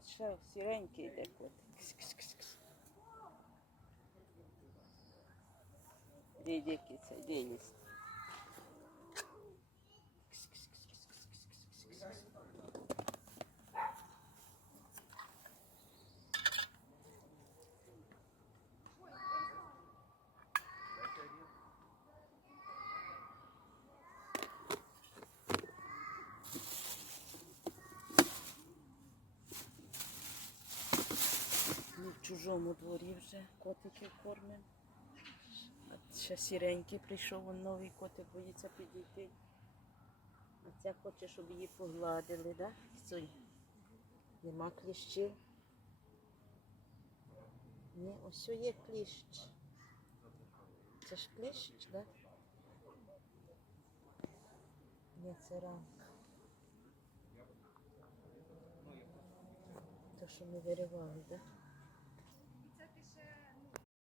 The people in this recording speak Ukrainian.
ось ще сіренький йде котик. Кс-кс-кс-кс. Де дикий цей, де ліс? Ми в чужому дворі вже котиків кормимо. А ще сіренький прийшов, он новий котик боїться підійти. А ця хоче, щоб її погладили, да? Сонь? Нема кліщів. Ні, ось є кліщ. Це ж кліщ, да? Ні, це рак. То, що ми виривали, да?